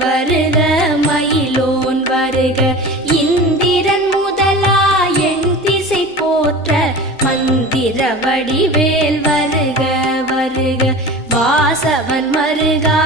வருக மயிலோன் வருக இந்திரன் முதலா என் திசை போற்ற மந்திர வடிவேல் வருக வருக வாசவன் மருகா